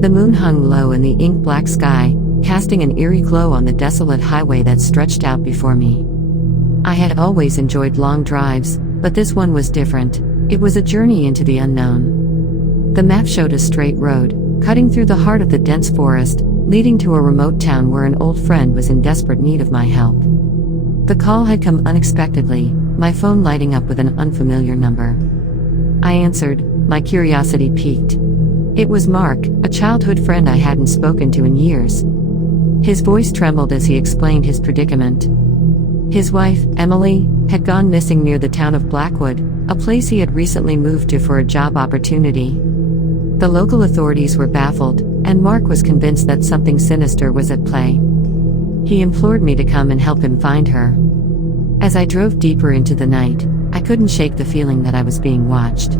The moon hung low in the ink-black sky, casting an eerie glow on the desolate highway that stretched out before me. I had always enjoyed long drives, but this one was different. It was a journey into the unknown. The map showed a straight road, cutting through the heart of the dense forest, leading to a remote town where an old friend was in desperate need of my help. The call had come unexpectedly, my phone lighting up with an unfamiliar number. I answered, my curiosity piqued. It was Mark, a childhood friend I hadn't spoken to in years. His voice trembled as he explained his predicament. His wife, Emily, had gone missing near the town of Blackwood, a place he had recently moved to for a job opportunity. The local authorities were baffled, and Mark was convinced that something sinister was at play. He implored me to come and help him find her. As I drove deeper into the night, I couldn't shake the feeling that I was being watched.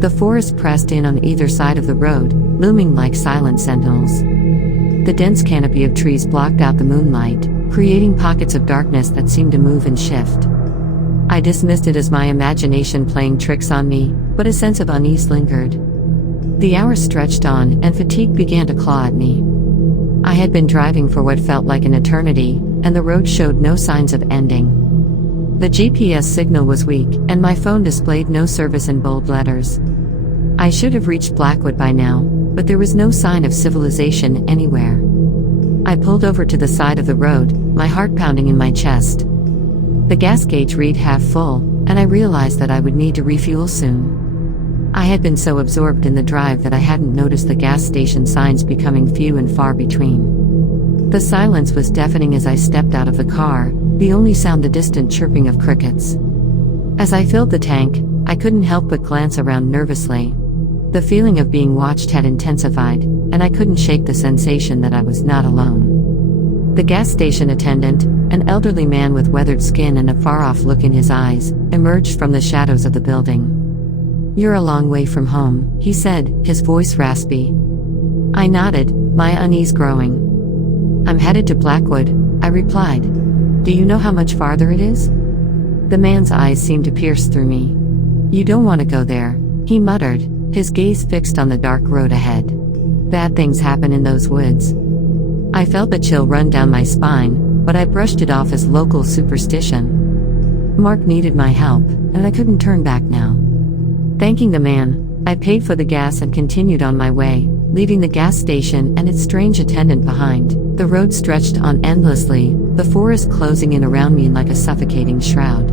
The forest pressed in on either side of the road, looming like silent sentinels. The dense canopy of trees blocked out the moonlight, creating pockets of darkness that seemed to move and shift. I dismissed it as my imagination playing tricks on me, but a sense of unease lingered. The hours stretched on, and fatigue began to claw at me. I had been driving for what felt like an eternity, and the road showed no signs of ending. The GPS signal was weak, and my phone displayed no service in bold letters. I should have reached Blackwood by now, but there was no sign of civilization anywhere. I pulled over to the side of the road, my heart pounding in my chest. The gas gauge read half full, and I realized that I would need to refuel soon. I had been so absorbed in the drive that I hadn't noticed the gas station signs becoming few and far between. The silence was deafening as I stepped out of the car, the only sound the distant chirping of crickets. As I filled the tank, I couldn't help but glance around nervously. The feeling of being watched had intensified, and I couldn't shake the sensation that I was not alone. The gas station attendant, an elderly man with weathered skin and a far-off look in his eyes, emerged from the shadows of the building. "You're a long way from home," he said, his voice raspy. I nodded, my unease growing. "I'm headed to Blackwood," I replied. "Do you know how much farther it is?" The man's eyes seemed to pierce through me. "You don't want to go there," he muttered, his gaze fixed on the dark road ahead. "Bad things happen in those woods." I felt a chill run down my spine, but I brushed it off as local superstition. Mark needed my help, and I couldn't turn back now. Thanking the man, I paid for the gas and continued on my way, leaving the gas station and its strange attendant behind. The road stretched on endlessly, the forest closing in around me like a suffocating shroud.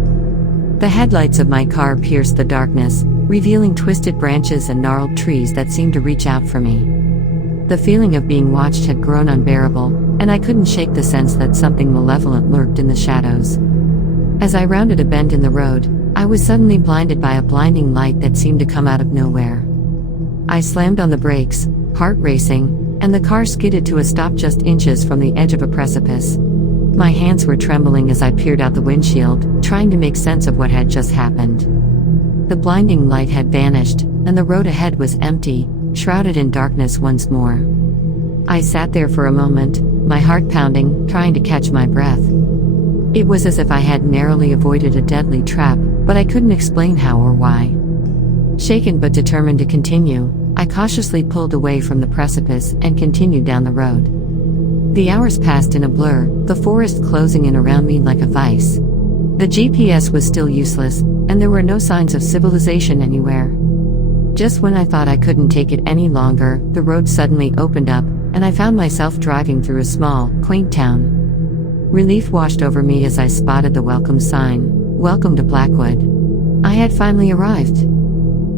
The headlights of my car pierced the darkness, revealing twisted branches and gnarled trees that seemed to reach out for me. The feeling of being watched had grown unbearable, and I couldn't shake the sense that something malevolent lurked in the shadows. As I rounded a bend in the road, I was suddenly blinded by a blinding light that seemed to come out of nowhere. I slammed on the brakes, heart racing, and the car skidded to a stop just inches from the edge of a precipice. My hands were trembling as I peered out the windshield, trying to make sense of what had just happened. The blinding light had vanished, and the road ahead was empty, shrouded in darkness once more. I sat there for a moment, my heart pounding, trying to catch my breath. It was as if I had narrowly avoided a deadly trap, but I couldn't explain how or why. Shaken but determined to continue, I cautiously pulled away from the precipice and continued down the road. The hours passed in a blur, the forest closing in around me like a vice. The GPS was still useless, and there were no signs of civilization anywhere. Just when I thought I couldn't take it any longer, the road suddenly opened up, and I found myself driving through a small, quaint town. Relief washed over me as I spotted the welcome sign, "Welcome to Blackwood." I had finally arrived.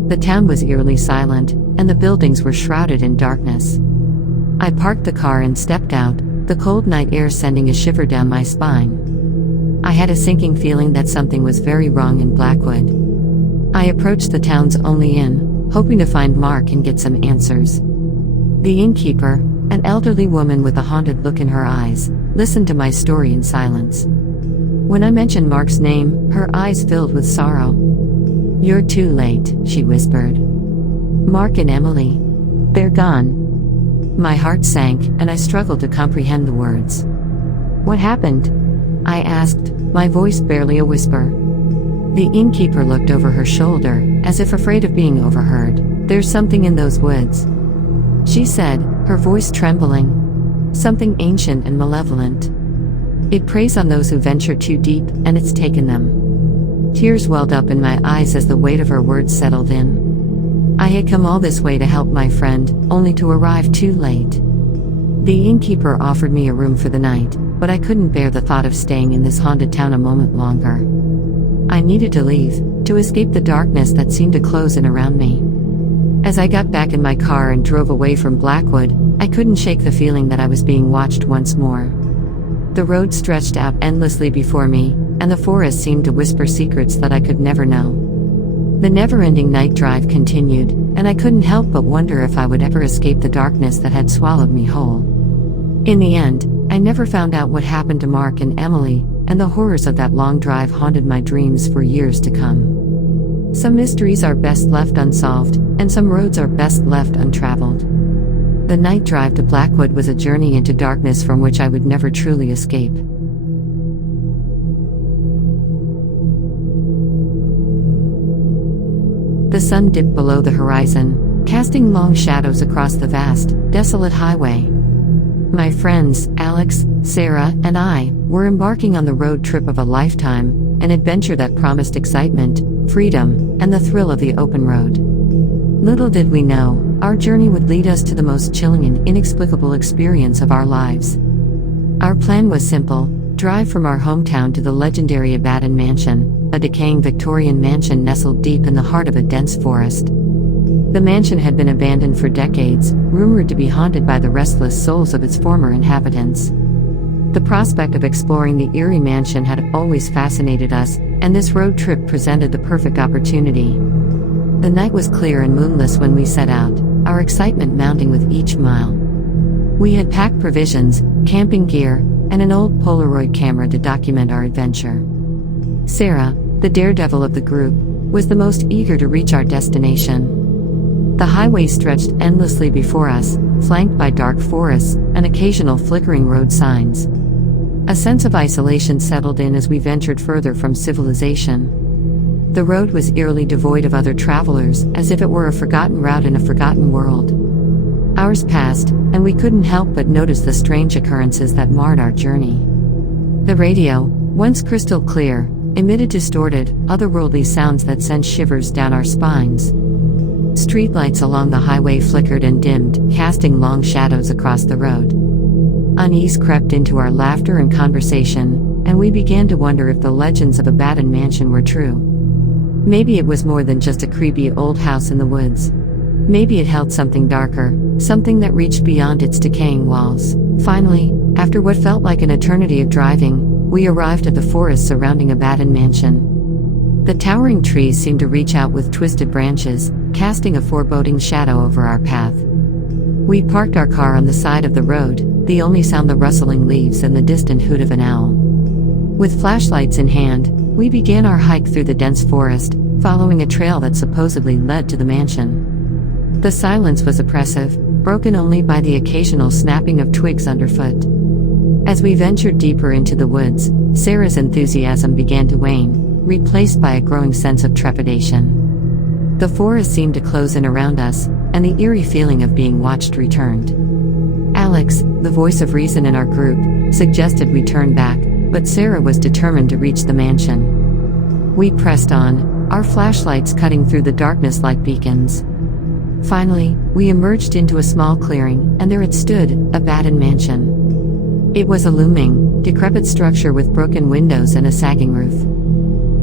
The town was eerily silent, and the buildings were shrouded in darkness. I parked the car and stepped out, the cold night air sending a shiver down my spine. I had a sinking feeling that something was very wrong in Blackwood. I approached the town's only inn, hoping to find Mark and get some answers. The innkeeper, an elderly woman with a haunted look in her eyes, listened to my story in silence. When I mentioned Mark's name, her eyes filled with sorrow. "You're too late," she whispered. "Mark and Emily, they're gone." My heart sank, and I struggled to comprehend the words. "What happened?" I asked, my voice barely a whisper. The innkeeper looked over her shoulder, as if afraid of being overheard. "There's something in those woods. she said, her voice trembling. Something ancient and malevolent. It preys on those who venture too deep, and it's taken them. Tears welled up in my eyes as the weight of her words settled in. I had come all this way to help my friend, only to arrive too late. The innkeeper offered me a room for the night, but I couldn't bear the thought of staying in this haunted town a moment longer. I needed to leave, to escape the darkness that seemed to close in around me. As I got back in my car and drove away from Blackwood, I couldn't shake the feeling that I was being watched once more. The road stretched out endlessly before me, and the forest seemed to whisper secrets that I could never know. The never-ending night drive continued, and I couldn't help but wonder if I would ever escape the darkness that had swallowed me whole. In the end, I never found out what happened to Mark and Emily, and the horrors of that long drive haunted my dreams for years to come. Some mysteries are best left unsolved, and some roads are best left untraveled. The night drive to Blackwood was a journey into darkness from which I would never truly escape. The sun dipped below the horizon, casting long shadows across the vast, desolate highway. My friends, Alex, Sarah, and I, were embarking on the road trip of a lifetime, an adventure that promised excitement, freedom, and the thrill of the open road. Little did we know, our journey would lead us to the most chilling and inexplicable experience of our lives. Our plan was simple: drive from our hometown to the legendary Abaddon Mansion, a decaying Victorian mansion nestled deep in the heart of a dense forest. The mansion had been abandoned for decades, rumored to be haunted by the restless souls of its former inhabitants. The prospect of exploring the eerie mansion had always fascinated us, and this road trip presented the perfect opportunity. The night was clear and moonless when we set out, our excitement mounting with each mile. We had packed provisions, camping gear, and an old Polaroid camera to document our adventure. Sarah, the daredevil of the group, was the most eager to reach our destination. The highway stretched endlessly before us, flanked by dark forests and occasional flickering road signs. A sense of isolation settled in as we ventured further from civilization. The road was eerily devoid of other travelers, as if it were a forgotten route in a forgotten world. Hours passed, and we couldn't help but notice the strange occurrences that marred our journey. The radio, once crystal clear, emitted distorted, otherworldly sounds that sent shivers down our spines. Streetlights along the highway flickered and dimmed, casting long shadows across the road. Unease crept into our laughter and conversation, and we began to wonder if the legends of Abaddon Mansion were true. Maybe it was more than just a creepy old house in the woods. Maybe it held something darker, something that reached beyond its decaying walls. Finally, after what felt like an eternity of driving, we arrived at the forest surrounding Abaddon Mansion. The towering trees seemed to reach out with twisted branches, casting a foreboding shadow over our path. We parked our car on the side of the road, the only sound the rustling leaves and the distant hoot of an owl. With flashlights in hand, we began our hike through the dense forest, following a trail that supposedly led to the mansion. The silence was oppressive, broken only by the occasional snapping of twigs underfoot. As we ventured deeper into the woods, Sarah's enthusiasm began to wane, replaced by a growing sense of trepidation. The forest seemed to close in around us, and the eerie feeling of being watched returned. Alex, the voice of reason in our group, suggested we turn back, but Sarah was determined to reach the mansion. We pressed on, our flashlights cutting through the darkness like beacons. Finally, we emerged into a small clearing, and there it stood, Abaddon Mansion. It was a looming, decrepit structure with broken windows and a sagging roof.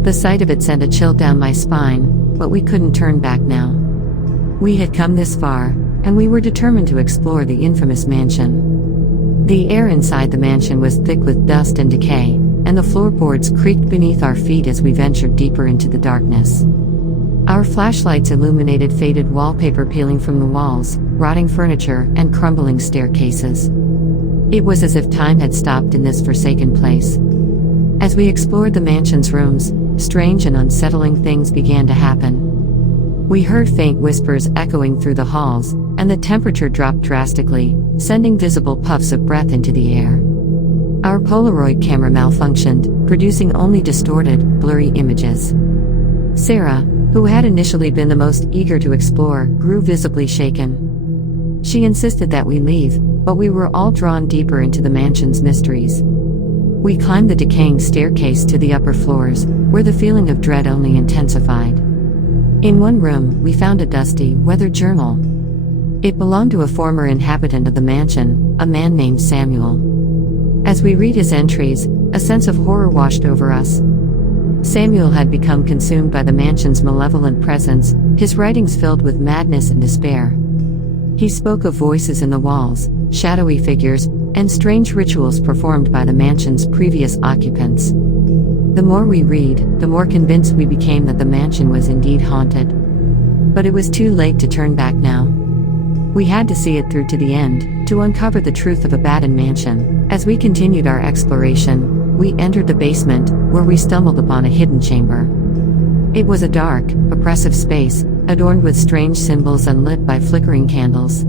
The sight of it sent a chill down my spine, but we couldn't turn back now. We had come this far, and we were determined to explore the infamous mansion. The air inside the mansion was thick with dust and decay, and the floorboards creaked beneath our feet as we ventured deeper into the darkness. Our flashlights illuminated faded wallpaper peeling from the walls, rotting furniture, and crumbling staircases. It was as if time had stopped in this forsaken place. As we explored the mansion's rooms, strange and unsettling things began to happen. We heard faint whispers echoing through the halls, and the temperature dropped drastically, sending visible puffs of breath into the air. Our Polaroid camera malfunctioned, producing only distorted, blurry images. Sarah, who had initially been the most eager to explore, grew visibly shaken. She insisted that we leave, but we were all drawn deeper into the mansion's mysteries. We climbed the decaying staircase to the upper floors, where the feeling of dread only intensified. In one room, we found a dusty, weathered journal. It belonged to a former inhabitant of the mansion, a man named Samuel. As we read his entries, a sense of horror washed over us. Samuel had become consumed by the mansion's malevolent presence, his writings filled with madness and despair. He spoke of voices in the walls, shadowy figures, and strange rituals performed by the mansion's previous occupants. The more we read, the more convinced we became that the mansion was indeed haunted. But it was too late to turn back now. We had to see it through to the end, to uncover the truth of abandoned mansion. As we continued our exploration, we entered the basement, where we stumbled upon a hidden chamber. It was a dark, oppressive space, adorned with strange symbols and lit by flickering candles.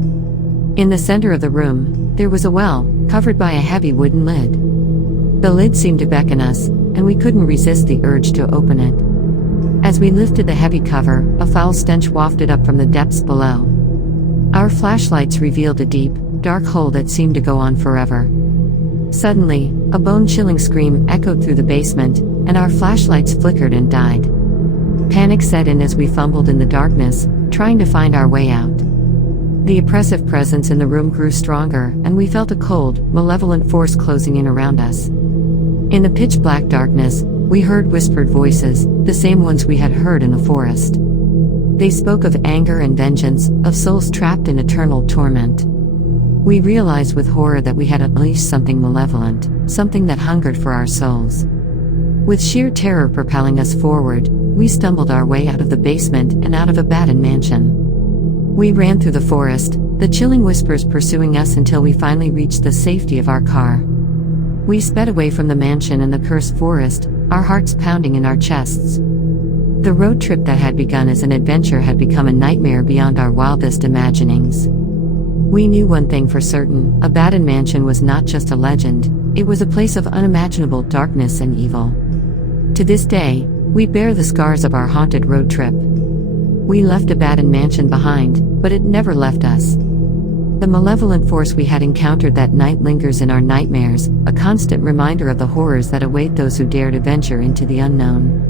In the center of the room, there was a well, covered by a heavy wooden lid. The lid seemed to beckon us, and we couldn't resist the urge to open it. As we lifted the heavy cover, a foul stench wafted up from the depths below. Our flashlights revealed a deep, dark hole that seemed to go on forever. Suddenly, a bone-chilling scream echoed through the basement, and our flashlights flickered and died. Panic set in as we fumbled in the darkness, trying to find our way out. The oppressive presence in the room grew stronger, and we felt a cold, malevolent force closing in around us. In the pitch-black darkness, we heard whispered voices, the same ones we had heard in the forest. They spoke of anger and vengeance, of souls trapped in eternal torment. We realized with horror that we had unleashed something malevolent, something that hungered for our souls. With sheer terror propelling us forward, we stumbled our way out of the basement and out of abandoned mansion. We ran through the forest, the chilling whispers pursuing us until we finally reached the safety of our car. We sped away from the mansion and the cursed forest, our hearts pounding in our chests. The road trip that had begun as an adventure had become a nightmare beyond our wildest imaginings. We knew one thing for certain: abandoned mansion was not just a legend, it was a place of unimaginable darkness and evil. To this day, we bear the scars of our haunted road trip. We left abandoned mansion behind, but it never left us. The malevolent force we had encountered that night lingers in our nightmares, a constant reminder of the horrors that await those who dare to venture into the unknown.